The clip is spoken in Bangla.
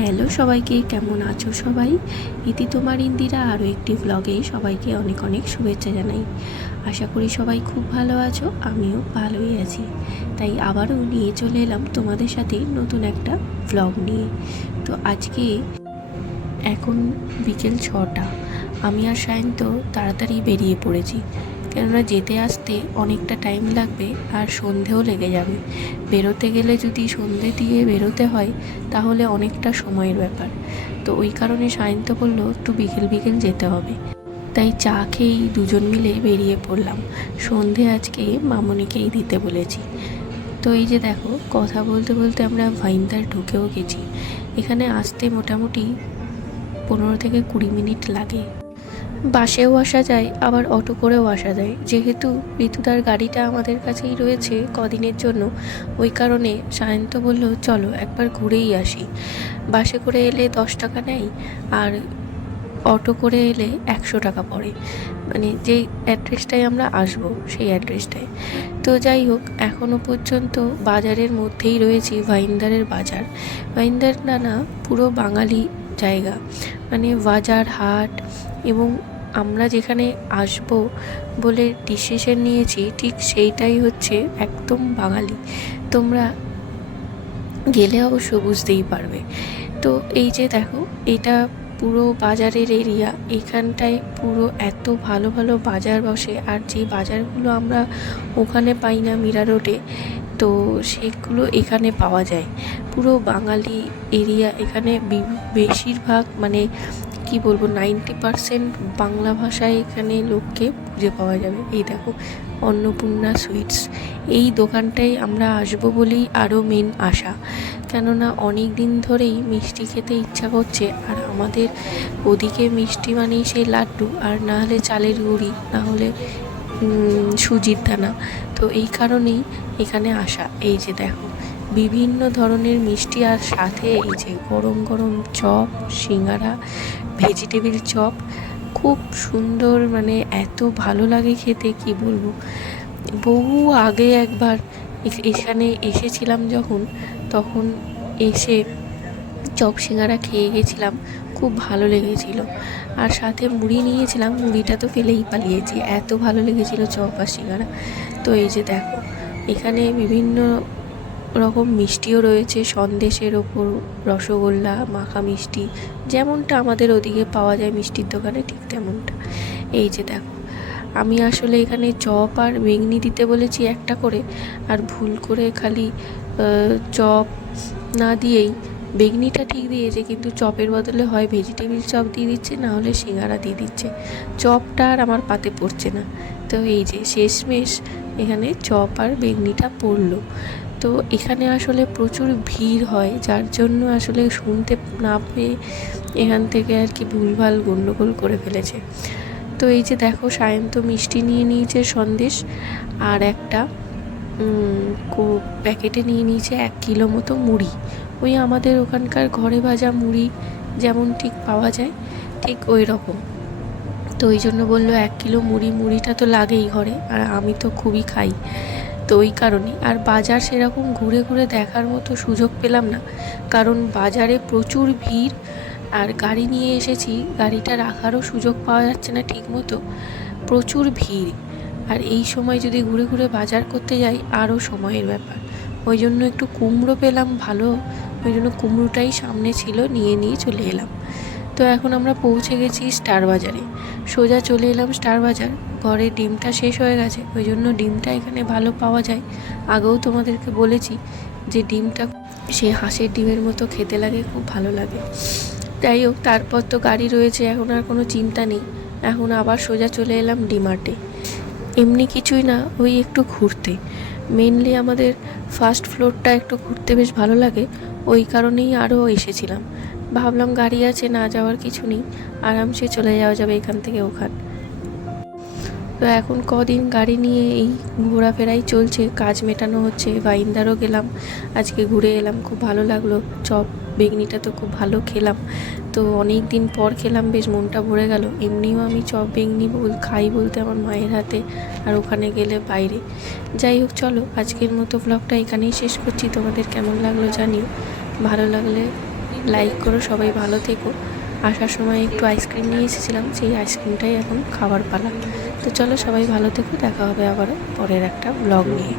হ্যালো সবাইকে, কেমন আছো সবাই? ইতি তোমার ইন্দিরা আরও একটি ব্লগে সবাইকে অনেক অনেক শুভেচ্ছা জানাই। আশা করি সবাই খুব ভালো আছো, আমিও ভালোই আছি। তাই আবারও নিয়ে চলে এলাম তোমাদের সাথে নতুন একটা ব্লগ নিয়ে। তো আজকে এখন বিকেল 6টা, আমি আর সায়ন্ত তাড়াতাড়ি বেরিয়ে পড়েছি, কেননা যেতে আসতে অনেকটা টাইম লাগবে আর সন্ধেও লেগে যাবে। বেরোতে গেলে যদি সন্ধে দিয়ে বেরোতে হয় তাহলে অনেকটা সময়ের ব্যাপার। তো ওই কারণে সায়ন্ত বলল একটু বিকেল বিকেল যেতে হবে। তাই চা খেয়েই দুজন মিলে বেরিয়ে পড়লাম। সন্ধে আজকে মামনিকেই দিতে বলেছি। তো এই যে দেখো, কথা বলতে বলতে আমরা ভাইন্দার ঢুকেও গেছি। এখানে আসতে মোটামুটি 15 থেকে 20 মিনিট লাগে। বাসেও আসা যায়, আবার অটো করেও আসা যায়। যেহেতু ঋতুদার গাড়িটা আমাদের কাছেই রয়েছে কদিনের জন্য, ওই কারণে সায়ন্ত বলল চলো একবার ঘুরেই আসি। বাসে করে এলে 10 টাকা নেয়, আর অটো করে এলে 100 টাকা পড়ে, মানে যেই অ্যাড্রেসটায় আমরা আসবো সেই অ্যাড্রেসটায়। তো যাই হোক, এখনও পর্যন্ত বাজারের মধ্যেই রয়েছি, ভাইন্দারের বাজার। ভাইন্দার না পুরো বাঙালি জায়গা, মানে বাজার হাট, এবং আমরা যেখানে আসব বলে ডিসিশন নিয়েছি ঠিক সেইটাই হচ্ছে একদম বাঙালি। তোমরা গেলে অবশ্য বুঝতেই পারবে। তো এই যে দেখো, এটা পুরো বাজারের এরিয়া। এখানটায় পুরো এত ভালো ভালো বাজার বসে, আর যে বাজারগুলো আমরা ওখানে পাই না মীরা রোডে, তো সেগুলো এখানে পাওয়া যায়। পুরো বাঙালি এরিয়া। এখানে বেশিরভাগ, মানে কি বলবো, 90% বাংলা ভাষায় এখানে লোককে খুঁজে পাওয়া যাবে। এই দেখো, অন্নপূর্ণা সুইটস, এই দোকানটায় আমরা আসবো বলেই আরও মেন আশা। কেননা অনেক দিন ধরেই মিষ্টি খেতে ইচ্ছা করছে, আর আমাদের ওদিকে মিষ্টি মানেই সেই লাড্ডু, আর না হলে চালের গুঁড়ি, না হলে সুজির দানা। তো এই কারণেই এখানে আসা। এই যে দেখো, বিভিন্ন ধরনের মিষ্টি, আর সাথে এই যে গরম গরম চপ, সিঙ্গারা, ভেজিটেবিল চপ, খুব সুন্দর, মানে এত ভালো লাগে খেতে, কি বলবো। বহু আগে একবার এখানে এসেছিলাম যখন, তখন এসে চপ সিঙ্গারা খেয়ে গেছিলাম, খুব ভালো লেগেছিল। আর সাথে মুড়ি নিয়েছিলাম, মুড়িটা তো ফেলেই পালিয়েছি, এত ভালো লেগেছিল চপ আর সিঙ্গারা। তো এই যে দেখো, এখানে বিভিন্ন রকম মিষ্টিও রয়েছে, সন্দেশের ওপর রসগোল্লা, মাখা মিষ্টি, যেমনটা আমাদের ওদিকে পাওয়া যায় মিষ্টির দোকানে, ঠিক তেমনটা। এই যে দেখো, আমি আসলে এখানে চপ আর বেগনি দিতে বলেছি একটা করে, আর ভুল করে খালি চপ না দিয়েই বেগনিটা ঠিক দিয়েছে, কিন্তু চপের বদলে হয় ভেজিটেবিল চপ দিয়ে দিচ্ছে, না হলে সিঙ্গারা দিয়ে দিচ্ছে। চপটা আর আমার পাতে পড়ছে না। তো এই যে শেষমেশ এখানে চপ আর বেগনিটা পড়লো। তো এখানে আসলে প্রচুর ভিড় হয়, যার জন্য আসলে শুনতে না পেয়ে এখান থেকে আর কি ভুলভাল গণ্ডগোল করে ফেলেছে। তো এই যে দেখো, সায়ন্ত মিষ্টি নিয়ে নিয়েছে সন্দেশ, আর একটা প্যাকেটে নিয়ে নিয়েছে 1 কিলো মতো মুড়ি। ওই আমাদের ওখানকার ঘরে ভাজা মুড়ি যেমন ঠিক পাওয়া যায়, ঠিক ওই রকম। তো ওই জন্য বললো 1 কিলো মুড়ি, মুড়িটা তো লাগেই ঘরে, আর আমি তো খুবই খাই, তো ওই কারণে। আর বাজার সেরকম ঘুরে ঘুরে দেখার মতো সুযোগ পেলাম না, কারণ বাজারে প্রচুর ভিড়, আর গাড়ি নিয়ে এসেছি, গাড়িটা রাখারও সুযোগ পাওয়া যাচ্ছে না ঠিক মতো, প্রচুর ভিড়। আর এই সময় যদি ঘুরে ঘুরে বাজার করতে যাই আরও সময়ের ব্যাপার। ওই জন্য একটু কুমড়ো পেলাম ভালো, ওই জন্য কুমড়োটাই সামনে ছিল, নিয়ে চলে এলাম। তো এখন আমরা পৌঁছে গেছি স্টার বাজারে। সোজা চলে এলাম স্টার বাজার। ঘরে ডিমটা শেষ হয়ে গেছে, ওই জন্য ডিমটা এখানে ভালো পাওয়া যায়। আগেও তোমাদেরকে বলেছি যে ডিমটা সে হাঁসের ডিমের মতো খেতে লাগে, খুব ভালো লাগে। যাই হোক, তারপর তো গাড়ি রয়েছে, এখন আর কোনো চিন্তা নেই। এখন আবার সোজা চলে এলাম ডিমার্টে। এমনি কিছুই না, ওই একটু ঘুরতে। মেনলি আমাদের ফার্স্ট ফ্লোরটা একটু ঘুরতে বেশ ভালো লাগে, ওই কারণেই আরও এসেছিলাম। ভাবলাম গাড়ি আছে, না যাওয়ার কিছু নেই, আরামসে চলে যাওয়া যাবে এখান থেকে ওখান। তো এখন কদিন গাড়ি নিয়ে এই ঘোরাফেরাই চলছে, কাজ মেটানো হচ্ছে। ভাইন্দারও গেলাম আজকে, ঘুরে এলাম, খুব ভালো লাগলো। চপ বেগনিটা তো খুব ভালো খেলাম, তো অনেক দিন পর খেলাম, বেশ মনটা ভরে গেল। এমনিও আমি চপ বেগনি খাই বলতে আমার মায়ের হাতে, আর ওখানে গেলে বাইরে। যাই হোক, চলো আজকের মতো ব্লগটা এখানেই শেষ করছি। তোমাদের কেমন লাগলো জানিও, ভালো লাগলে লাইক করো, সবাই ভালো থেকো। আসার সময় একটু আইসক্রিম নিয়ে এসেছিলাম, সেই আইসক্রিমটাই এখন খাবার পালা। তো চলো, সবাই ভালো থেকো, দেখা হবে আবারও পরের একটা ব্লগ নিয়ে।